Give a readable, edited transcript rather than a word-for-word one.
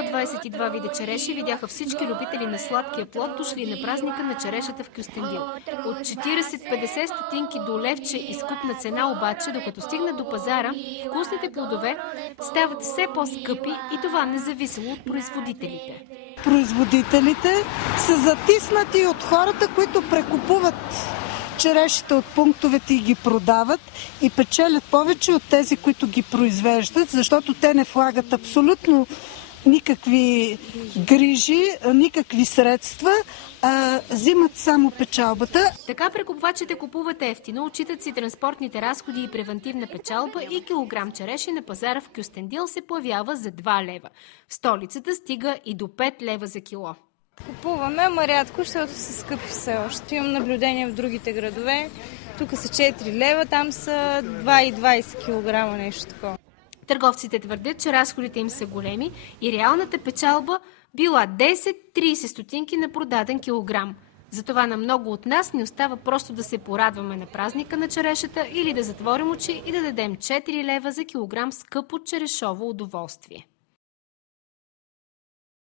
122 вида череши видяха всички любители на сладкия плод, дошли на празника на черешата в Кюстендил. От 40-50 стотинки до левче изкупна цена обаче, докато стигнат до пазара, вкусните плодове стават все по-скъпи и това независимо от производителите. Производителите са затиснати от хората, които прекупуват черешите от пунктовете и ги продават и печелят повече от тези, които ги произвеждат, защото те не влагат абсолютно никакви грижи, никакви средства, а взимат само печалбата. Така прекупвачите купуват ефтино, отчитат си транспортните разходи и превантивна печалба и килограм череши на пазара в Кюстендил се появява за 2 лева. В столицата стига и до 5 лева за кило. Купуваме, ама рядко, защото са скъпи все още. Имам наблюдение в другите градове. Тук са 4 лева, там са 2,20 кг, нещо такова. Търговците твърдят, че разходите им са големи и реалната печалба била 10-30 стотинки на продаден килограм. Затова на много от нас не остава просто да се порадваме на празника на черешата или да затворим очи и да дадем 4 лева за килограм скъпо черешово удоволствие.